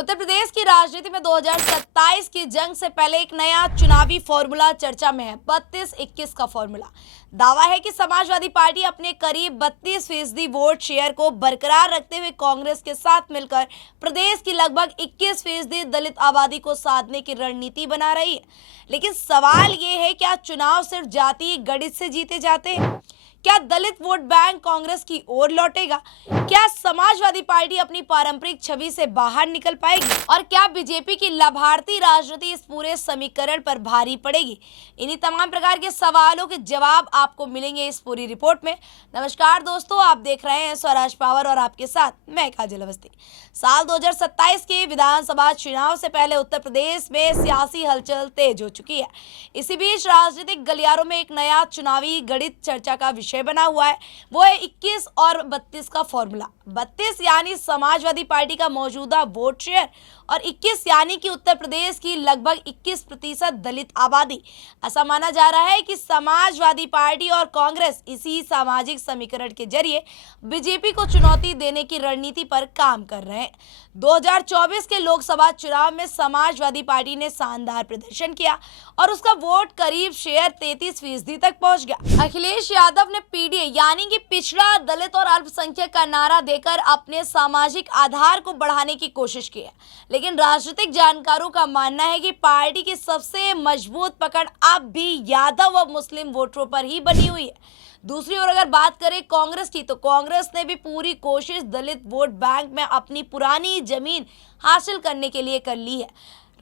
उत्तर प्रदेश की राजनीति में 2027 की जंग से पहले एक नया चुनावी फॉर्मूला चर्चा में है। 32-21 का फॉर्मूला। दावा है कि समाजवादी पार्टी अपने करीब 32% वोट शेयर को बरकरार रखते हुए कांग्रेस के साथ मिलकर प्रदेश की लगभग 21% दलित आबादी को साधने की रणनीति बना रही है। लेकिन सवाल ये है, क्या चुनाव सिर्फ जातीय गणित से जीते जाते हैं? क्या दलित वोट बैंक कांग्रेस की ओर लौटेगा? क्या समाजवादी पार्टी अपनी पारंपरिक छवि से बाहर निकल पाएगी? और क्या बीजेपी की लाभार्थी राजनीति इस पूरे समीकरण पर भारी पड़ेगी? इन्हीं तमाम प्रकार के सवालों के जवाब आपको मिलेंगे इस पूरी रिपोर्ट में। नमस्कार दोस्तों, आप देख रहे हैं स्वराज पावर और आपके साथ मैं काजल अवस्थी। साल 2027 के विधानसभा चुनाव से पहले उत्तर प्रदेश में सियासी हलचल तेज हो चुकी है। इसी बीच राजनीतिक गलियारों में एक नया चुनावी गणित चर्चा का विषय बना हुआ है। वो है 21 और 32 का फॉर्मूला। 32 यानी समाजवादी पार्टी का मौजूदा वोट शेयर और 21 यानी कि उत्तर प्रदेश की लगभग 21% दलित आबादी। ऐसा माना जा रहा है कि समाजवादी पार्टी और कांग्रेस इसी सामाजिक समीकरण के जरिए बीजेपी को चुनौती देने की रणनीति पर काम कर रहे हैं। 2024 के लोकसभा चुनाव में समाजवादी पार्टी ने शानदार प्रदर्शन किया और उसका वोट करीब शेयर 33% तक पहुंच गया। अखिलेश यादव ने पीडीए यानी कि पिछड़ा, दलित और अल्पसंख्यक का नारा देकर अपने सामाजिक आधार को बढ़ाने की कोशिश की है। लेकिन राजनीतिक जानकारों का मानना है कि पार्टी की सबसे मजबूत पकड़ अब भी यादव व मुस्लिम वोटरों पर ही बनी हुई है। दूसरी ओर अगर बात करें कांग्रेस की, तो कांग्रेस ने भी पूरी कोशिश दलित वोट बैंक में अपनी पुरानी जमीन हासिल करने के लिए कर ली है।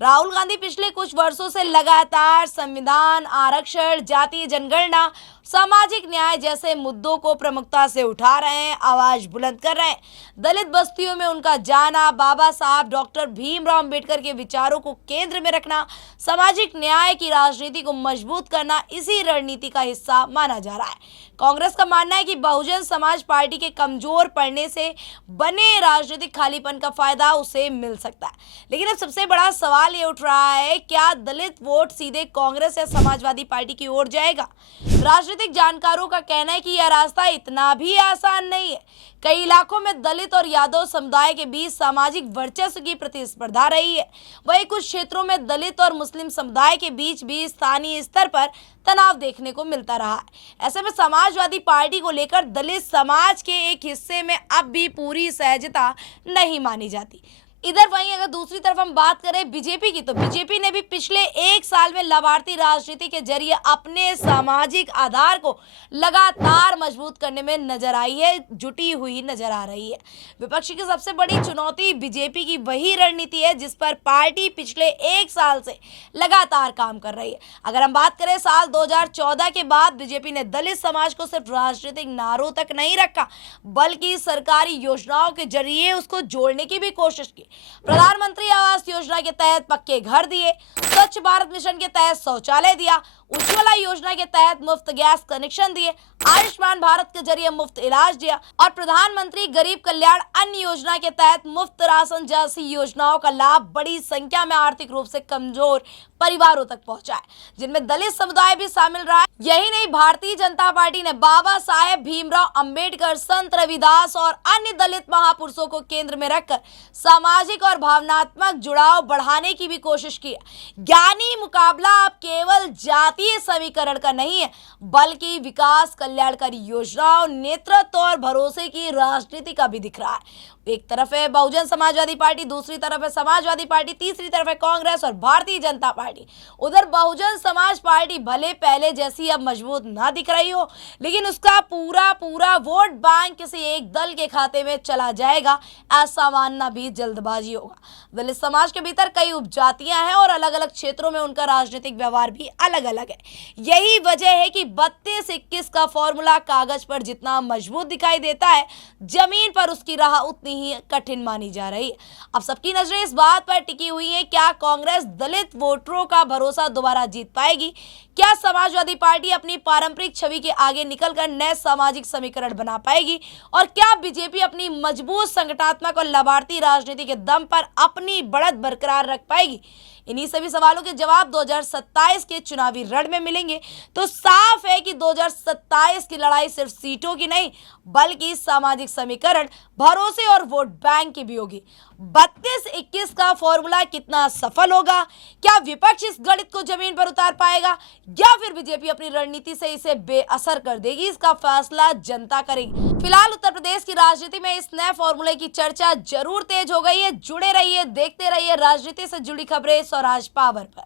राहुल गांधी पिछले कुछ वर्षों से लगातार संविधान, आरक्षण, जातीय जनगणना, सामाजिक न्याय जैसे मुद्दों को प्रमुखता से उठा रहे हैं, आवाज बुलंद कर रहे हैं। दलित बस्तियों में उनका जाना, बाबा साहब डॉक्टर भीमराव अंबेडकर के विचारों को केंद्र में रखना, सामाजिक न्याय की राजनीति को मजबूत करना इसी रणनीति का हिस्सा माना जा रहा है। कांग्रेस का मानना है कि बहुजन समाज पार्टी के कमजोर पड़ने से बने राजनीतिक खालीपन का फायदा उसे मिल सकता है। लेकिन अब सबसे बड़ा सवाल ये उठ रहा है, क्या दलित वोट सीधे कांग्रेस या समाजवादी पार्टी की ओर जाएगा? राजनीतिक जानकारों का कहना है कि यह रास्ता इतना भी आसान नहीं है। कई इलाकों में दलित और यादव समुदाय के बीच सामाजिक वर्चस्व की प्रतिस्पर्धा रही है। वहीं कुछ क्षेत्रों में दलित और मुस्लिम समुदाय के बीच भी स्थानीय स्तर पर तनाव देखने को मिलता रहा है। ऐसे में समाजवादी पार्टी को लेकर दलित समाज के एक हिस्से में अब भी पूरी सहजता नहीं मानी जाती। इधर वहीं अगर दूसरी तरफ हम बात करें बीजेपी की, तो बीजेपी ने भी पिछले एक साल में लाभार्थी राजनीति के जरिए अपने सामाजिक आधार को लगातार मजबूत करने में नजर आई है, जुटी हुई नजर आ रही है। विपक्ष की सबसे बड़ी चुनौती बीजेपी की वही रणनीति है जिस पर पार्टी पिछले एक साल से लगातार काम कर रही है। अगर हम बात करें साल 2014 के बाद बीजेपी ने दलित समाज को सिर्फ राजनीतिक नारों तक नहीं रखा, बल्कि सरकारी योजनाओं के जरिए उसको जोड़ने की भी कोशिश की। प्रधानमंत्री आवास योजना के तहत पक्के घर दिए, स्वच्छ भारत मिशन के तहत शौचालय दिया, उज्ज्वला योजना के तहत मुफ्त गैस कनेक्शन दिए, आयुष्मान भारत के जरिए मुफ्त इलाज दिया और प्रधानमंत्री गरीब कल्याण अन्न योजना के तहत मुफ्त राशन जैसी योजनाओं का लाभ बड़ी संख्या में आर्थिक रूप से कमजोर परिवारों तक पहुंचा है, जिनमें दलित समुदाय भी शामिल रहा है। यही नहीं, भारतीय जनता पार्टी ने बाबा साहेब भीमराव अंबेडकर, संत रविदास और अन्य दलित महापुरुषों को केंद्र में रखकर सामाजिक और भावनात्मक जुड़ाव बढ़ाने की भी कोशिश की है। ज्ञानी मुकाबला अब केवल जातीय समीकरण का नहीं है, बल्कि विकास, कल्याणकारी योजनाओं, नेतृत्व और भरोसे की राजनीति का भी दिख रहा है। एक तरफ है बहुजन समाजवादी पार्टी, दूसरी तरफ है समाजवादी पार्टी, तीसरी तरफ है कांग्रेस और भारतीय जनता पार्टी। उधर बहुजन समाज पार्टी भले पहले जैसी अब मजबूत ना दिख रही हो, लेकिन उसका पूरा वोट बैंक किसी एक दल के खाते में चला जाएगा, ऐसा मानना भी जल्दबाजी होगा। दलित समाज के भीतर कई उपजातियां हैं और अलग अलग क्षेत्रों में उनका राजनीतिक व्यवहार भी अलग अलग है। यही वजह है कि 32-21 का फॉर्मूला कागज पर जितना मजबूत दिखाई देता है, जमीन पर उसकी राह उतनी ही कठिन मानी जा रही है। अब सबकी नजरें इस बात पर टिकी हुई है, क्या कांग्रेस दलित वोटरों का भरोसा दोबारा जीत पाएगी? क्या समाजवादी पार्टी अपनी पारंपरिक छवि के आगे निकलकर नए सामाजिक समीकरण बना पाएगी? और क्या बीजेपी अपनी मजबूत संगठनात्मक और लाभार्थी राजनीति के दम पर अपनी बढ़त बरकरार रख पाएगी? इन्हीं सभी सवालों के जवाब 2027 के चुनावी रण में मिलेंगे। तो साफ है कि 2027 की लड़ाई सिर्फ सीटों की नहीं, बल्कि सामाजिक समीकरण, भरोसे और वोट बैंक की भी होगी। 32-21 का फॉर्मूला कितना सफल होगा? क्या विपक्ष इस गणित को जमीन पर उतार पाएगा या फिर बीजेपी अपनी रणनीति से इसे बेअसर कर देगी? इसका फैसला जनता करेगी। फिलहाल उत्तर प्रदेश की राजनीति में इस नए फॉर्मूले की चर्चा जरूर तेज हो गई है। जुड़े रहिए, देखते रहिए राजनीति से जुड़ी खबरें स्वराज पावर पर।